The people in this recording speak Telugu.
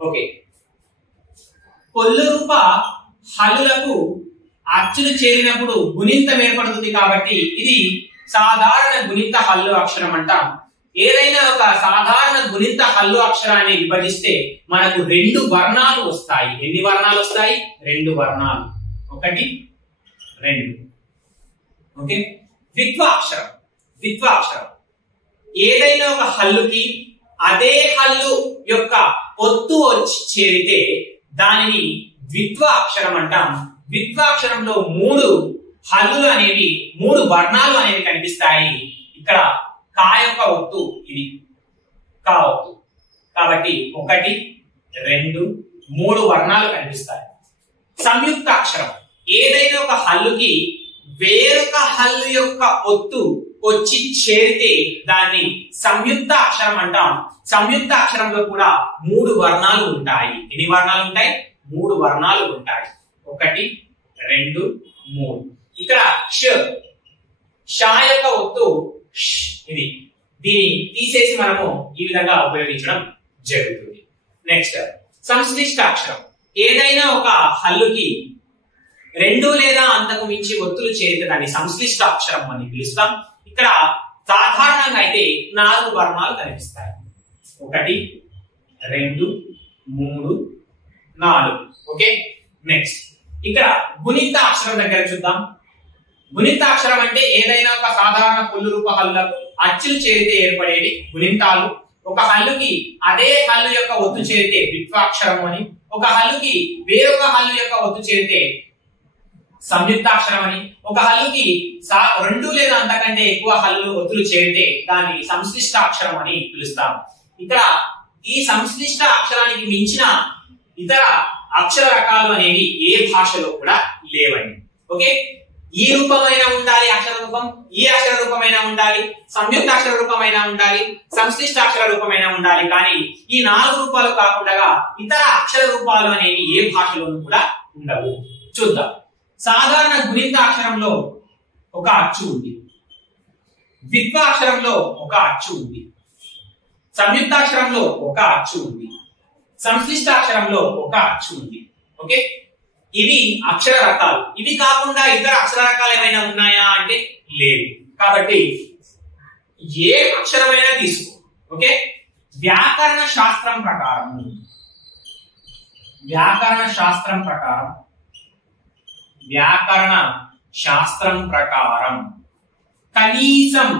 ఓకే, పొల్లు రూప హల్లులకు అచ్చులు చేరినప్పుడు గుణింతం ఏర్పడుతుంది కాబట్టి ఇది సాధారణ గుణింత హల్లు అక్షరం అంటాం. ఏదైనా ఒక సాధారణ గుణింత హల్లు అక్షరాన్ని విభజిస్తే మనకు రెండు వర్ణాలు వస్తాయి. ఎన్ని వర్ణాలు వస్తాయి? రెండు వర్ణాలు. ఒకటి, రెండు. ఓకే, ద్విత్వాక్షరం. ద్విత్వాక్షరం ఏదైనా ఒక హల్లుకి అదే హల్లు యొక్క ఒత్తు వచ్చి చేరితే దానిని ద్విత్వాక్షరం అంటాం. ద్విత్వాక్షరంలో మూడు హల్లులు అనేవి, మూడు వర్ణాలు అనేవి కనిపిస్తాయి. ఇక్కడ కా యొక్క ఒత్తు ఇది కా ఒత్తు కాబట్టి ఒకటి, రెండు, మూడు వర్ణాలు కనిపిస్తాయి. సంయుక్తాక్షరం ఏదైనా ఒక హల్లుకి వేరొక హల్లు యొక్క ఒత్తు వచ్చి చేరితే దాన్ని సంయుక్త అక్షరం అంటాం. సంయుక్త అక్షరంలో కూడా మూడు వర్ణాలు ఉంటాయి. ఎన్ని వర్ణాలు ఉంటాయి? మూడు వర్ణాలు ఉంటాయి. ఒకటి, రెండు, మూడు. ఇక్కడ ష యొక్క ఒత్తు ఇది. దీన్ని తీసేసి మనము ఈ విధంగా ఉపయోగించడం జరుగుతుంది. నెక్స్ట్ సంశ్లిష్ట అక్షరం ఏదైనా ఒక హల్లుకి రెండు లేదా అంతకు మించి ఒత్తులు చేరితే దాన్ని సంశ్లిష్ట అక్షరం అని పిలుస్తాం. ఇక్కడ సాధారణంగా అయితే నాలుగు వర్ణాలు కనిపిస్తాయి. ఒకటి, రెండు, మూడు, నాలుగు. ఓకే, నెక్స్ట్ ఇక్కడ గుణిత అక్షరం దగ్గర చూద్దాం. గుణిత అక్షరం అంటే ఏదైనా ఒక సాధారణ పొల్లు రూప హల్లులకు అచ్చులు చేరితే ఏర్పడేది గుణింతాలు. ఒక హల్లుకి అదే హల్లు యొక్క ఒత్తు చేరితే ద్విత్వాక్షరము అని, ఒక హల్లుకి వేరొక హల్లు యొక్క ఒత్తు చేరితే సంయుక్తాక్షరం అని, ఒక హల్లుకి రెండు లేదా అంతకంటే ఎక్కువ హల్లు ఒత్తులు చేరితే దాన్ని సంశ్లిష్టాక్షరం అని పిలుస్తాం. ఇక్కడ ఈ సంశ్లిష్ట అక్షరానికి మించిన ఇతర అక్షర రకాలు అనేవి ఏ భాషలో కూడా లేవండి. ఓకే, ఈ రూపమైనా ఉండాలి అక్షర రూపం, ఈ అక్షర రూపమైనా ఉండాలి, సంయుక్త అక్షర రూపమైనా ఉండాలి, సంశ్లిష్ట అక్షర రూపమైనా ఉండాలి. కానీ ఈ నాలుగు రూపాలు కాకుండా ఇతర అక్షర రూపాలు అనేవి ఏ భాషలోనూ కూడా ఉండవు. చూద్దాం. సాధారణ గుణిత అక్షరంలో ఒక అచ్చు ఉంది, ద్విత్వాక్షరంలో ఒక అచ్చు ఉంది, సంయుక్తాక్షరంలో ఒక అచ్చు ఉంది, సంశ్లిష్టాక్షరంలో ఒక అచ్చు ఉంది. ఓకే, ఇవి అక్షర రకాలు. ఇవి కాకుండా ఇతర అక్షర రకాలు ఏమైనా ఉన్నాయా అంటే లేవు. కాబట్టి ఏ అక్షరమైనా తీసుకో. ఓకే, వ్యాకరణ శాస్త్రం ప్రకారం కనీసం